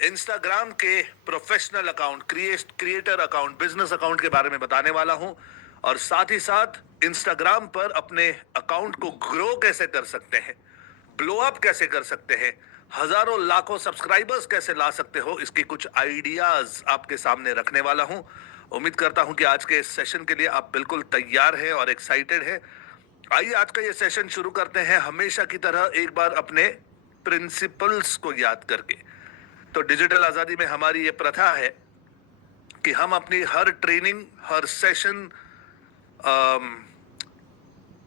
Instagram के professional account, creator account, business account के बारे में बताने वाला हूं और साथ ही साथ इंस्टाग्राम पर अपने अकाउंट को ग्रो कैसे कर सकते हैं, ब्लो अप कैसे कर सकते हैं, हजारों लाखों सब्सक्राइबर्स कैसे ला सकते हो, इसकी कुछ आइडियाज आपके सामने रखने वाला हूं। उम्मीद करता हूं कि आज के इस सेशन के लिए आप बिल्कुल तैयार हैं और एक्साइटेड हैं। आइए आज का ये सेशन शुरू करते हैं हमेशा की तरह एक बार अपने प्रिंसिपल्स को याद करके। तो डिजिटल आजादी में हमारी ये प्रथा है कि हम अपनी हर ट्रेनिंग, हर सेशन,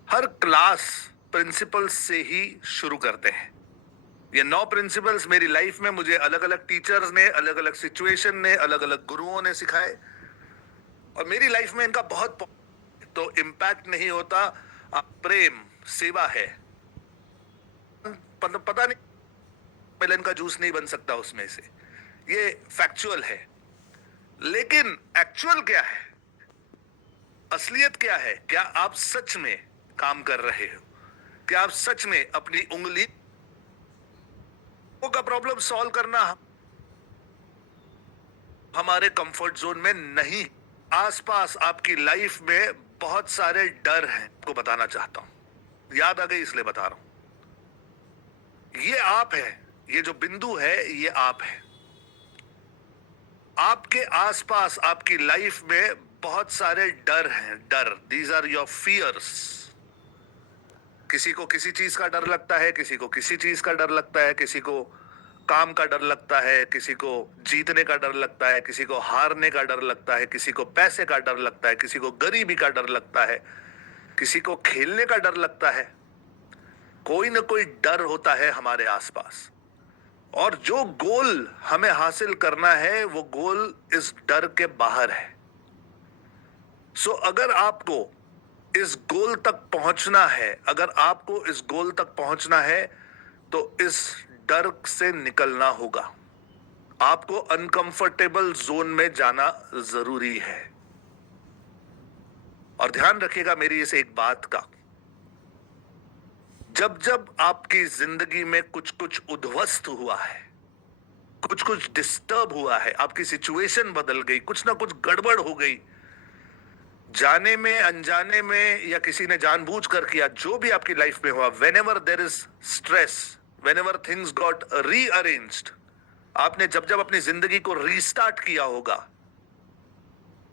हर क्लास प्रिंसिपल्स से ही शुरू करते हैं। ये 9 प्रिंसिपल्स मेरी लाइफ में मुझे अलग अलग टीचर्स ने, अलग अलग सिचुएशन ने, अलग अलग गुरुओं ने सिखाए और मेरी लाइफ में इनका बहुत तो इम्पैक्ट नहीं होता, प्रेम, सेवा है। पता नहीं मेलन का जूस नहीं बन सकता उसमें से, ये फैक्चुअल है। लेकिन एक्चुअल क्या है, असलियत क्या है? क्या आप सच में काम कर रहे हो? क्या आप सच में अपनी उंगली का प्रॉब्लम सॉल्व करना हमारे कंफर्ट जोन में नहीं। आसपास आपकी लाइफ में बहुत सारे डर हैं, आपको बताना चाहता हूं, याद आ गई इसलिए बता रहा हूं। ये आप है, ये जो बिंदु है ये आप है। आपके आसपास आपकी लाइफ में बहुत सारे डर हैं, डर, दीज आर योर फियर्स। किसी को किसी चीज का डर लगता है, किसी को किसी चीज का डर लगता है, किसी को काम का डर लगता है, किसी को जीतने का डर लगता है, किसी को हारने का डर लगता है, किसी को पैसे का डर लगता है, किसी को गरीबी का डर लगता है, किसी को खेलने का डर लगता है। कोई ना कोई डर होता है हमारे आसपास और जो गोल हमें हासिल करना है वो गोल इस डर के बाहर है। सो अगर आपको इस गोल तक पहुंचना है, अगर आपको इस गोल तक पहुंचना है तो इस डर से निकलना होगा। आपको अनकंफर्टेबल जोन में जाना जरूरी है। और ध्यान रखिएगा मेरी इस एक बात का, जब जब आपकी जिंदगी में कुछ कुछ उद्ध्वस्त हुआ है, कुछ कुछ डिस्टर्ब हुआ है, आपकी सिचुएशन बदल गई, कुछ ना कुछ गड़बड़ हो गई, जाने में, अनजाने में या किसी ने जानबूझ कर किया, जो भी आपकी लाइफ में हुआ, whenever there is stress, whenever things got rearranged, आपने जब जब अपनी जिंदगी को रीस्टार्ट किया होगा,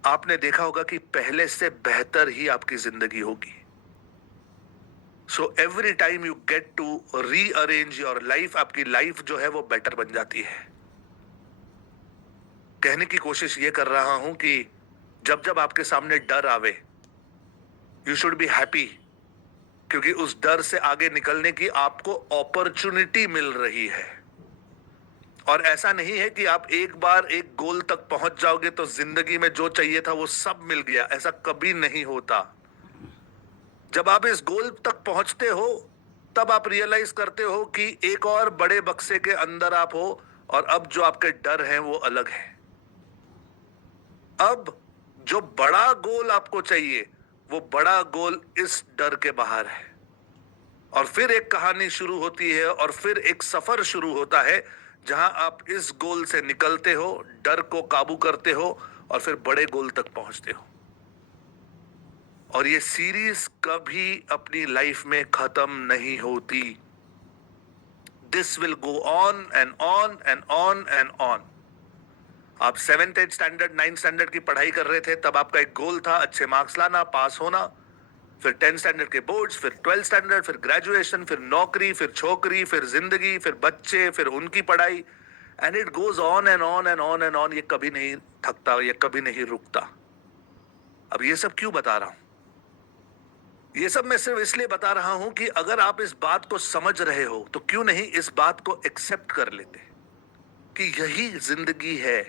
आपने देखा होगा कि पहले से बेहतर ही आपकी जिंदगी होगी। So every time you get to rearrange your life, आपकी लाइफ जो है वो बेटर बन जाती है। कहने की कोशिश ये कर रहा हूं कि जब जब आपके सामने डर आवे, यू शुड बी हैप्पी, क्योंकि उस डर से आगे निकलने की आपको अपॉर्चुनिटी मिल रही है। और ऐसा नहीं है कि आप एक बार एक गोल तक पहुंच जाओगे तो जिंदगी में जो चाहिए था वो सब मिल गया, ऐसा कभी नहीं होता। जब आप इस गोल तक पहुंचते हो तब आप रियलाइज करते हो कि एक और बड़े बक्से के अंदर आप हो और अब जो आपके डर हैं वो अलग है। अब जो बड़ा गोल आपको चाहिए वो बड़ा गोल इस डर के बाहर है। और फिर एक कहानी शुरू होती है और फिर एक सफर शुरू होता है जहां आप इस गोल से निकलते हो, डर को काबू करते हो और फिर बड़े गोल तक पहुंचते हो। और ये सीरीज कभी अपनी लाइफ में खत्म नहीं होती। This will go on and on and on and on. आप 7th 8th standard, 9th standard की पढ़ाई कर रहे थे, तब आपका एक गोल था अच्छे मार्क्स लाना, पास होना। फिर 10th स्टैंडर्ड के बोर्ड्स, फिर 12th स्टैंडर्ड, फिर ग्रेजुएशन, फिर नौकरी, फिर छोकरी, फिर जिंदगी, फिर बच्चे, फिर उनकी पढ़ाई, and it goes on and on and on and on. ये कभी नहीं थकता, ये कभी नहीं रुकता। अब ये सब क्यों बता रहा हूं? ये सब मैं सिर्फ इसलिए बता रहा हूं कि अगर आप इस बात को समझ रहे हो तो क्यों नहीं इस बात को एक्सेप्ट कर लेते कि यही जिंदगी है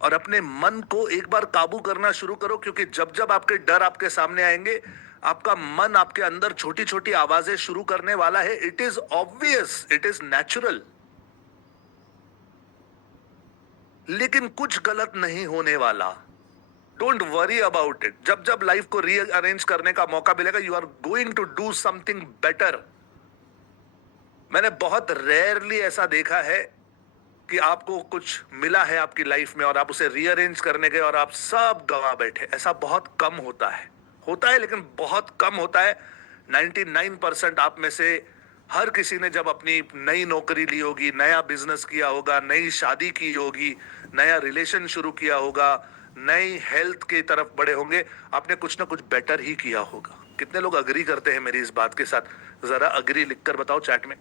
और अपने मन को एक बार काबू करना शुरू करो। क्योंकि जब जब आपके डर आपके सामने आएंगे, आपका मन आपके अंदर छोटी छोटी आवाजें शुरू करने वाला है। It is obvious, it is natural, लेकिन कुछ गलत नहीं होने वाला। Don't worry about it. जब जब लाइफ को रीअरेंज करने का मौका मिलेगा, you are going to do something better. मैंने बहुत रेयरली ऐसा देखा है कि आपको कुछ मिला है आपकी लाइफ में और आप उसे रीअरेंज करने गए और आप सब गंवा बैठे। ऐसा बहुत कम होता है लेकिन बहुत कम होता है। 99% आप में से हर किसी ने जब अपनी नई नौकरी ली होगी, नया बिजनेस किया होगा, नई शादी की होगी, नया रिलेशन शुरू किया होगा, नई हेल्थ की तरफ बढ़े होंगे, आपने कुछ ना कुछ बेटर ही किया होगा। कितने लोग अग्री करते हैं मेरी इस बात के साथ? जरा अग्री लिखकर बताओ चैट में।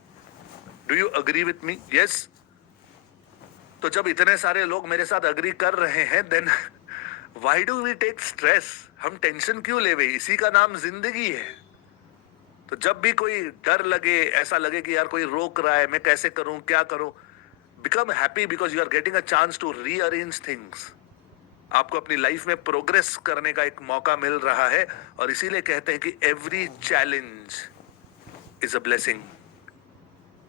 Do you agree with me? Yes. तो जब इतने सारे लोग मेरे साथ अग्री कर रहे हैं, then why do we take stress? हम टेंशन क्यों ले? इसी का नाम जिंदगी है। तो जब भी कोई डर लगे, ऐसा लगे कि यार कोई रोक रहा है, मैं कैसे करूं, क्या करूं, become happy because you are getting a chance to rearrange things. आपको अपनी लाइफ में प्रोग्रेस करने का एक मौका मिल रहा है और इसीलिए कहते हैं कि every challenge is a blessing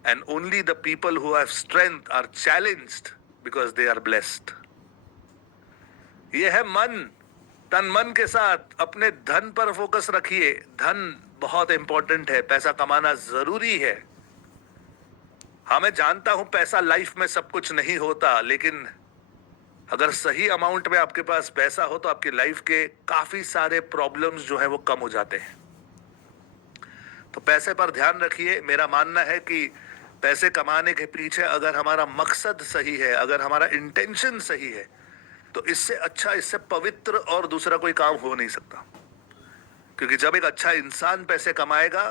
and only the people who have strength are challenged because they are blessed. ये है मन। तन मन के साथ अपने धन पर फोकस रखिए। धन बहुत इंपॉर्टेंट है, पैसा कमाना जरूरी है। हाँ, मैं जानता हूं पैसा लाइफ में सब कुछ नहीं होता, लेकिन अगर सही अमाउंट में आपके पास पैसा हो तो आपकी लाइफ के काफी सारे प्रॉब्लम्स जो है वो कम हो जाते हैं। तो पैसे पर ध्यान रखिए। मेरा मानना है कि पैसे कमाने के पीछे अगर हमारा मकसद सही है, अगर हमारा इंटेंशन सही है, तो इससे अच्छा, इससे पवित्र और दूसरा कोई काम हो नहीं सकता। क्योंकि जब एक अच्छा इंसान पैसे कमाएगा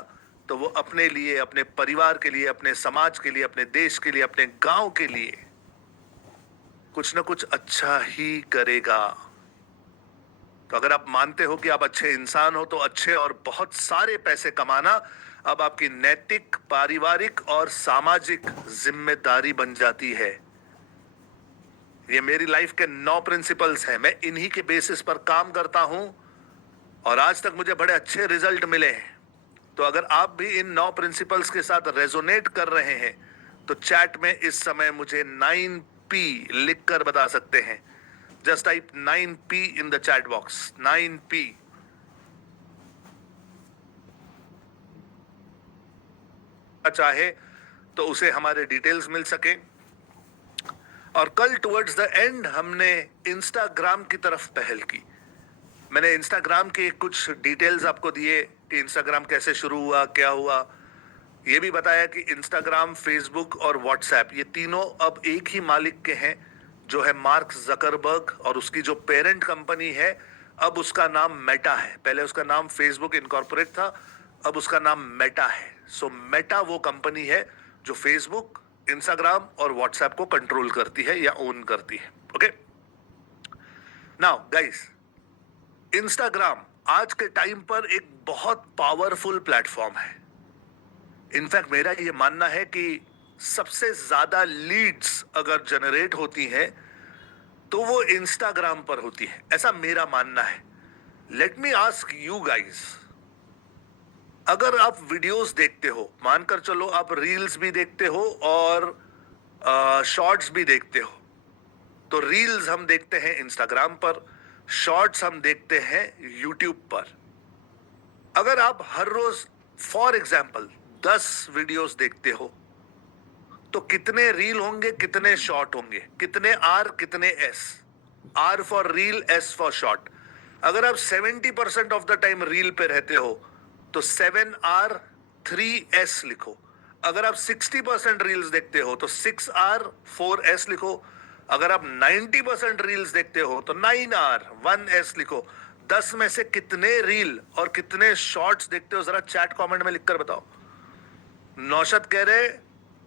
तो वो अपने लिए, अपने परिवार के लिए, अपने समाज के लिए, अपने देश के लिए, अपने गांव के लिए कुछ ना कुछ अच्छा ही करेगा। तो अगर आप मानते हो कि आप अच्छे इंसान हो तो अच्छे और बहुत सारे पैसे कमाना अब आपकी नैतिक, पारिवारिक और सामाजिक जिम्मेदारी बन जाती है। ये मेरी लाइफ के 9 प्रिंसिपल्स हैं। मैं इन्हीं के बेसिस पर काम करता हूं और आज तक मुझे बड़े अच्छे रिजल्ट मिले हैं। तो अगर आप भी इन 9 प्रिंसिपल्स के साथ रेजोनेट कर रहे हैं तो चैट में इस समय मुझे 9P लिखकर बता सकते हैं। Just type 9P in the chat box. 9P। चाहे तो उसे हमारे डिटेल्स मिल सके। और कल टुवर्ड्स द एंड हमने इंस्टाग्राम की तरफ पहल की। मैंने इंस्टाग्राम के कुछ डिटेल्स आपको दिए कि इंस्टाग्राम कैसे शुरू हुआ, क्या हुआ। ये भी बताया कि इंस्टाग्राम, फेसबुक और व्हाट्सएप ये तीनों अब एक ही मालिक के हैं, जो है मार्क जकरबर्ग, और उसकी जो पेरेंट कंपनी है अब उसका नाम मेटा है। पहले उसका नाम फेसबुक इनकॉर्पोरेट था, अब उसका नाम मेटा है। सो मेटा वो कंपनी है जो फेसबुक, इंस्टाग्राम और व्हाट्सएप को कंट्रोल करती है या ओन करती है। ओके, नाउ गाइस, इंस्टाग्राम आज के टाइम पर एक बहुत पावरफुल प्लेटफॉर्म है। इनफैक्ट मेरा ये मानना है कि सबसे ज्यादा लीड्स अगर जनरेट होती हैं तो वो इंस्टाग्राम पर होती है, ऐसा मेरा मानना है। Let me ask you guys, अगर आप वीडियोस देखते हो, मानकर चलो आप रील्स भी देखते हो और शॉर्ट्स भी देखते हो, तो रील्स हम देखते हैं इंस्टाग्राम पर, शॉर्ट्स हम देखते हैं यूट्यूब पर। अगर आप हर रोज फॉर एग्जाम्पल 10 वीडियोस देखते हो तो कितने रील होंगे, कितने शॉर्ट होंगे, कितने आर, कितने S? R for reel, S for short. अगर आप 70% ऑफ द टाइम रील पे रहते हो तो 7R 3S लिखो। अगर आप 60% रील्स देखते हो तो 6R 4S लिखो। अगर आप 90% रील्स देखते हो तो 9R 1S लिखो। 10 में से कितने रील और कितने शॉर्ट्स देखते हो, जरा चैट कमेंट में लिखकर बताओ। नौशद कह रहे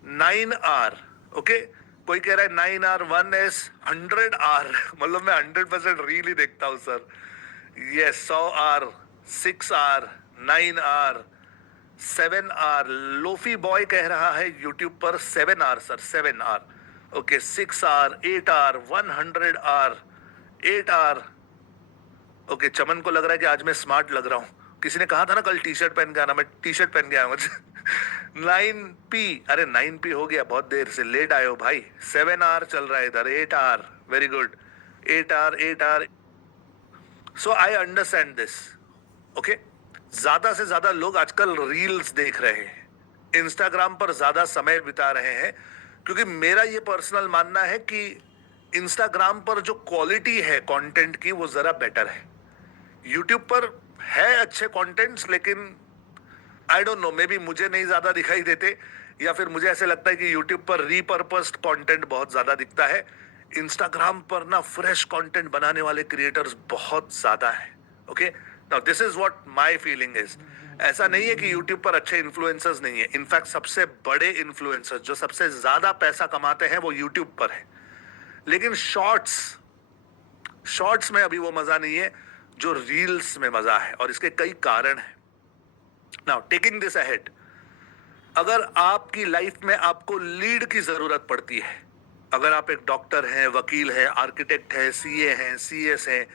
9R, ओके। कोई कह रहा है 9R 1S 100R, मतलब मैं 100% रील ही देखता हूं sir. Yes, 100R 6R 9R 7R। Lofi boy कह रहा है यूट्यूब पर 7R sir, 7R। Okay, 6R 8R 100R 8R। Okay, चमन को लग रहा है कि आज मैं स्मार्ट लग रहा हूं। किसी ने कहा था ना कल टी शर्ट पहन के आना, मैं टी शर्ट पहन के आया मुझे। 9P, अरे 9P हो गया, बहुत देर से लेट आए हो भाई। 7R चल रहा है इधर, 8R, very good, 8R। So I understand this, okay. ज्यादा से ज्यादा लोग आजकल रील्स देख रहे हैं, इंस्टाग्राम पर ज्यादा समय बिता रहे हैं, क्योंकि मेरा ये पर्सनल मानना है कि इंस्टाग्राम पर जो क्वालिटी है कंटेंट की वो जरा बेटर है। यूट्यूब पर है अच्छे कंटेंट्स, लेकिन I don't know, may be मुझे नहीं ज्यादा दिखाई देते, या फिर मुझे ऐसे लगता है कि यूट्यूब पर रीपर्पस्ड कंटेंट बहुत ज्यादा दिखता है। इंस्टाग्राम पर ना फ्रेश कंटेंट बनाने वाले क्रिएटर्स बहुत ज्यादा है। Okay, now this is what my feeling is. ऐसा नहीं है कि यूट्यूब पर अच्छे इन्फ्लुएंसर्स नहीं है, इनफैक्ट सबसे बड़े इन्फ्लुएंसर्स जो सबसे ज्यादा पैसा कमाते हैं वो यूट्यूब पर है। लेकिन शॉर्ट्स शॉर्ट्स में अभी वो मजा नहीं है जो रील्स में मजा है, और इसके कई कारण हैं। नाउ टेकिंग दिस अहेड, अगर आपकी लाइफ में आपको लीड की जरूरत पड़ती है, अगर आप एक डॉक्टर हैं, वकील हैं, आर्किटेक्ट हैं, सीए हैं, सीएस हैं,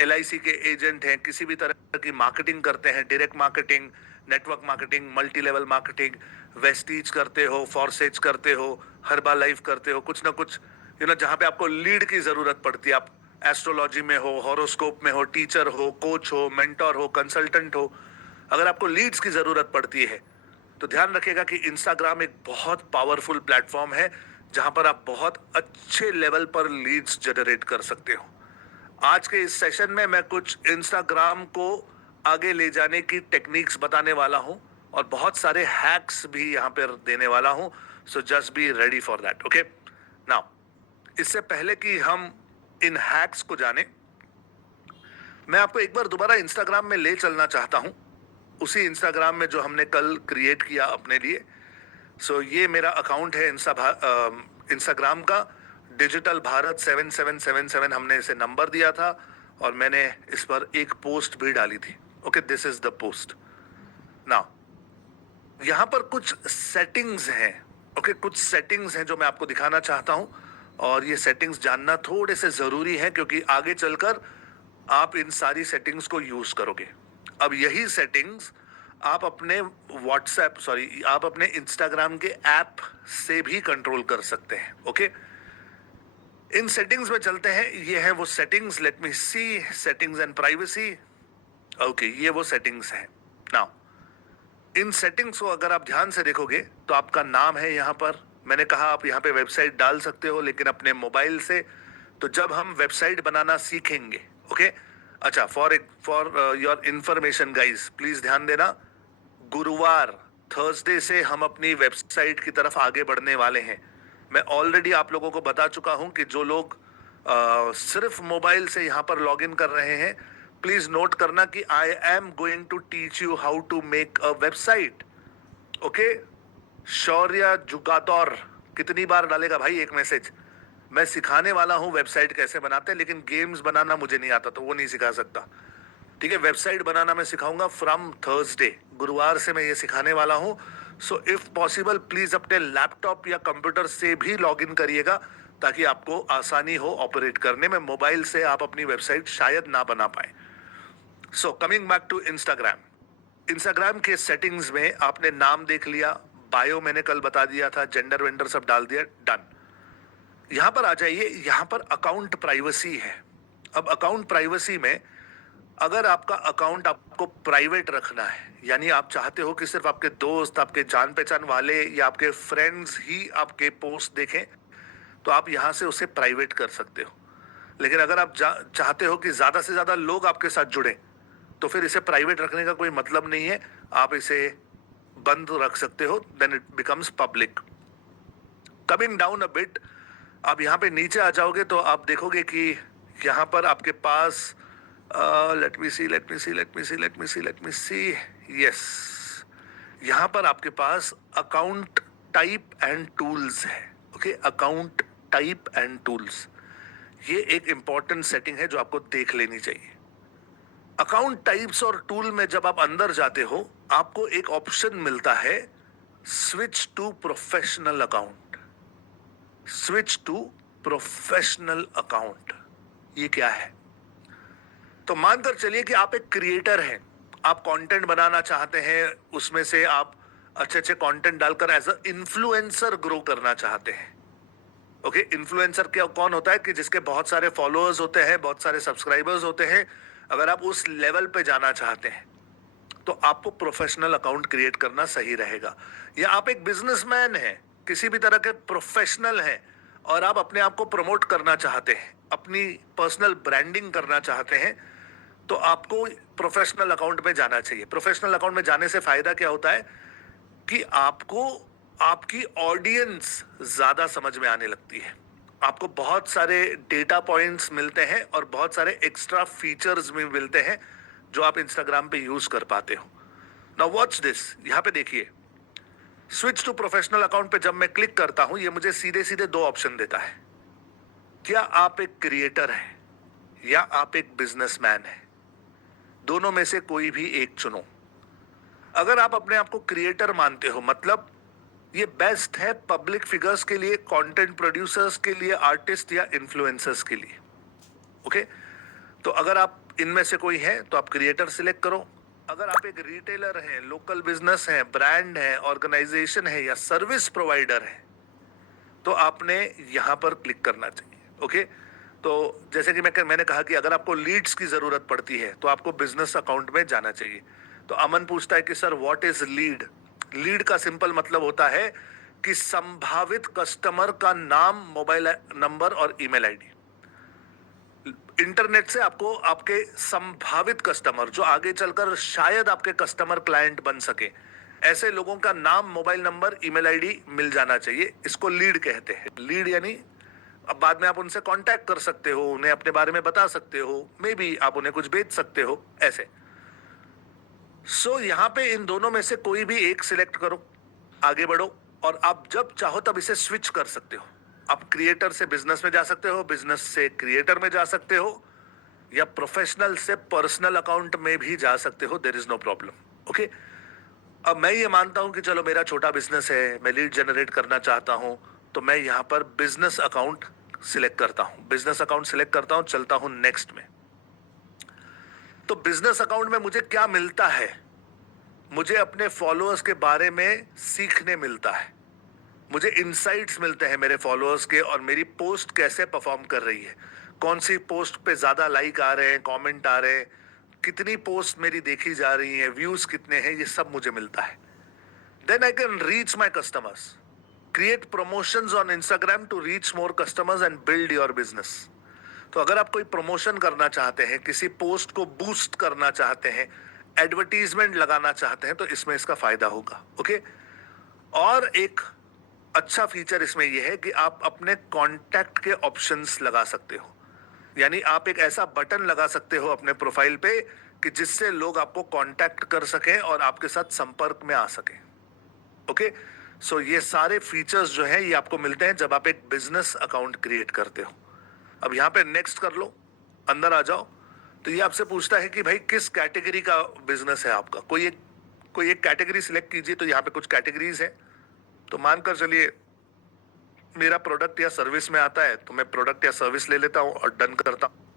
एलआईसी के एजेंट हैं, किसी भी तरह की मार्केटिंग करते हैं, direct marketing, network marketing, multi level marketing, Vestige करते हो, फॉरसेज करते हो, हर्बा लाइफ करते हो, कुछ ना कुछ जहां पे आपको लीड की जरूरत पड़ती है, आप एस्ट्रोलॉजी में हो, हॉरोस्कोप में हो, टीचर हो, कोच हो, मेंटर हो, कंसल्टेंट हो, अगर आपको लीड्स की जरूरत पड़ती है तो ध्यान रखिएगा कि इंस्टाग्राम एक बहुत पावरफुल प्लेटफॉर्म है जहां पर आप बहुत अच्छे लेवल पर लीड्स जनरेट कर सकते हो। आज के इस सेशन में मैं कुछ इंस्टाग्राम को आगे ले जाने की टेक्निक्स बताने वाला हूं और बहुत सारे हैक्स भी यहां पर देने वाला हूं। So just be ready for that. Okay, now इससे पहले कि हम इन हैक्स को जाने, मैं आपको एक बार दोबारा इंस्टाग्राम में ले चलना चाहता हूं, उसी इंस्टाग्राम में जो हमने कल क्रिएट किया अपने लिए। सो ये मेरा अकाउंट है इंस्टाग्राम का, डिजिटल भारत 7777 हमने इसे नंबर दिया था, और मैंने इस पर एक पोस्ट भी डाली थी। Okay, this is the post. Now यहां पर कुछ सेटिंग्स हैं। ओके, कुछ सेटिंग्स हैं जो मैं आपको दिखाना चाहता हूं, और ये सेटिंग्स जानना थोड़े से जरूरी है क्योंकि आगे चलकर आप इन सारी सेटिंग्स को यूज करोगे। अब यही सेटिंग्स आप अपने आप अपने इंस्टाग्राम के ऐप से भी कंट्रोल कर सकते हैं। ओके, इन सेटिंग्स में चलते हैं। ये है वो settings, let me see, settings and privacy. Okay, ये वो सेटिंग्स हैं। नाउ इन सेटिंग्स को अगर आप ध्यान से देखोगे तो आपका नाम है यहाँ पर। मैंने कहा आप यहाँ पे वेबसाइट डाल सकते हो, लेकिन अपने मोबाइल से। तो जब हम वेबसाइट बनाना सीखेंगे, ओके, अच्छा, for your information guys, please ध्यान देना, गुरुवार थर्सडे से हम अपनी वेबसाइट की तरफ आगे बढ़ने वाले हैं। मैं ऑलरेडी आप लोगों को बता चुका हूं कि जो लोग सिर्फ मोबाइल से यहां पर लॉगिन कर रहे हैं, प्लीज नोट करना कि I am going to teach you how to make a website. Okay, Shaurya जुगातौर कितनी बार डालेगा भाई एक मैसेज? मैं सिखाने वाला हूं वेबसाइट कैसे बनाते हैं, लेकिन गेम्स बनाना मुझे नहीं आता, तो वो नहीं सिखा सकता। ठीक है, वेबसाइट बनाना मैं सिखाऊंगा फ्रॉम थर्सडे, गुरुवार से मैं ये सिखाने वाला हूं। सो इफ पॉसिबल प्लीज अपने लैपटॉप या कंप्यूटर से भी लॉगिन करिएगा, ताकि आपको आसानी हो ऑपरेट करने में। मोबाइल से आप अपनी वेबसाइट शायद ना बना पाए। So coming back to Instagram के सेटिंग्स में आपने नाम देख लिया, बायो मैंने कल बता दिया था, जेंडर वेंडर सब डाल दिया, डन। यहां पर आ जाइए, यहां पर अकाउंट प्राइवेसी है। अब अकाउंट प्राइवेसी में अगर आपका अकाउंट आपको प्राइवेट रखना है, यानी आप चाहते हो कि सिर्फ आपके दोस्त, आपके जान पहचान वाले या आपके फ्रेंड्स ही आपके पोस्ट देखें, तो आप यहां से उसे प्राइवेट कर सकते हो। लेकिन अगर आप चाहते हो कि ज्यादा से ज्यादा लोग आपके साथ जुड़े, तो फिर इसे प्राइवेट रखने का कोई मतलब नहीं है, आप इसे बंद रख सकते हो, then it becomes public. Coming down a bit, आप यहाँ पे नीचे आ जाओगे तो आप देखोगे कि यहाँ पर आपके पास लेट मी सी, यस, यहाँ पर आपके पास अकाउंट टाइप एंड टूल्स है। Okay, account type and tools, ये एक इंपॉर्टेंट सेटिंग है जो आपको देख लेनी चाहिए। अकाउंट टाइप्स और टूल में जब आप अंदर जाते हो, आपको एक ऑप्शन मिलता है, switch to professional account. Switch to professional account, ये क्या है? तो मानकर चलिए कि आप एक क्रिएटर हैं, आप कंटेंट बनाना चाहते हैं, उसमें से आप अच्छे अच्छे कंटेंट डालकर एज अ इन्फ्लुएंसर ग्रो करना चाहते हैं। ओके, इन्फ्लुएंसर क्या कौन होता है कि जिसके बहुत सारे फॉलोअर्स होते हैं, बहुत सारे सब्सक्राइबर्स होते हैं। अगर आप उस लेवल पे जाना चाहते हैं तो आपको प्रोफेशनल अकाउंट क्रिएट करना सही रहेगा। या आप एक बिजनेसमैन हैं, किसी भी तरह के प्रोफेशनल हैं और आप अपने आप को प्रमोट करना चाहते हैं, अपनी पर्सनल ब्रांडिंग करना चाहते हैं, तो आपको प्रोफेशनल अकाउंट में जाना चाहिए। प्रोफेशनल अकाउंट में जाने से फायदा क्या होता है कि आपको आपकी ऑडियंस ज्यादा समझ में आने लगती है, आपको बहुत सारे डेटा पॉइंट्स मिलते हैं और बहुत सारे एक्स्ट्रा फीचर्स भी मिलते हैं जो आप इंस्टाग्राम पे यूज कर पाते हो। नाउ वॉच दिस, यहां पे देखिए, स्विच टू प्रोफेशनल अकाउंट पे जब मैं क्लिक करता हूं, ये मुझे सीधे सीधे दो ऑप्शन देता है। क्या आप एक क्रिएटर हैं या आप एक बिजनेसमैन हैं? दोनों में से कोई भी एक चुनो। अगर आप अपने आप को क्रिएटर मानते हो, मतलब ये बेस्ट है पब्लिक फिगर्स के लिए, कंटेंट प्रोड्यूसर्स के लिए, आर्टिस्ट या इन्फ्लुएंसर्स के लिए। ओके, तो अगर आप इनमें से कोई है तो आप क्रिएटर सिलेक्ट करो। अगर आप एक रिटेलर हैं, लोकल बिजनेस है, ब्रांड है, ऑर्गेनाइजेशन है या सर्विस प्रोवाइडर है, तो आपने यहां पर क्लिक करना चाहिए। ओके, तो जैसे कि मैंने कहा कि अगर आपको लीड्स की जरूरत पड़ती है तो आपको बिजनेस अकाउंट में जाना चाहिए। तो अमन पूछता है कि sir what is lead? Lead का सिंपल मतलब होता है कि संभावित कस्टमर का नाम, मोबाइल नंबर और ईमेल आईडी। इंटरनेट से आपको आपके संभावित कस्टमर, जो आगे चलकर शायद आपके कस्टमर क्लाइंट बन सके, ऐसे लोगों का नाम, मोबाइल नंबर, ईमेल आईडी मिल जाना चाहिए। इसको लीड कहते हैं। लीड यानी अब बाद में आप उनसे कांटेक्ट कर सकते हो, उन्हें अपने बारे में बता सकते हो, मे बी आप उन्हें कुछ बेच सकते हो, ऐसे। सो यहां पे इन दोनों में से कोई भी एक सिलेक्ट करो, आगे बढ़ो, और आप जब चाहो तब इसे स्विच कर सकते हो। आप क्रिएटर से बिजनेस में जा सकते हो, बिजनेस से क्रिएटर में जा सकते हो, या प्रोफेशनल से पर्सनल अकाउंट में भी जा सकते हो। There is no problem. Okay, अब मैं ये मानता हूं कि चलो मेरा छोटा बिजनेस है, मैं लीड जनरेट करना चाहता हूं, तो मैं यहां पर बिजनेस अकाउंट सिलेक्ट करता हूं। बिजनेस अकाउंट सिलेक्ट करता हूं, चलता हूं नेक्स्ट में। तो बिजनेस अकाउंट में मुझे क्या मिलता है? मुझे अपने फॉलोअर्स के बारे में सीखने मिलता है, मुझे इनसाइट्स मिलते हैं मेरे फॉलोअर्स के, और मेरी पोस्ट कैसे परफॉर्म कर रही है, कौन सी पोस्ट पे ज्यादा लाइक आ रहे हैं, कमेंट आ रहे हैं, कितनी पोस्ट मेरी देखी जा रही है, व्यूज कितने हैं, ये सब मुझे मिलता है। Then I can reach my customers, create promotions on Instagram to reach more customers and build your business. तो अगर आप कोई प्रमोशन करना चाहते हैं, किसी पोस्ट को बूस्ट करना चाहते हैं, एडवर्टीजमेंट लगाना चाहते हैं, तो इसमें इसका फायदा होगा। ओके, और एक अच्छा फीचर इसमें यह है कि आप अपने कांटेक्ट के ऑप्शंस लगा सकते हो। यानी आप एक ऐसा बटन लगा सकते हो अपने प्रोफाइल पे कि जिससे लोग आपको कांटेक्ट कर सकें और आपके साथ संपर्क में आ सकें। ओके, सो ये सारे फीचर्स जो हैं ये आपको मिलते हैं जब आप एक बिजनेस अकाउंट क्रिएट करते हो। अब यहाँ पे नेक्स्ट कर लो, अंदर आ जाओ। तो ये आपसे पूछता है कि भाई किस कैटेगरी का बिजनेस है आपका, कोई एक कैटेगरी सिलेक्ट कीजिए। तो यहाँ पे कुछ कैटेगरीज है, तो मानकर चलिए मेरा प्रोडक्ट या सर्विस में आता है, तो मैं प्रोडक्ट या सर्विस ले लेता हूं और डन करता हूं।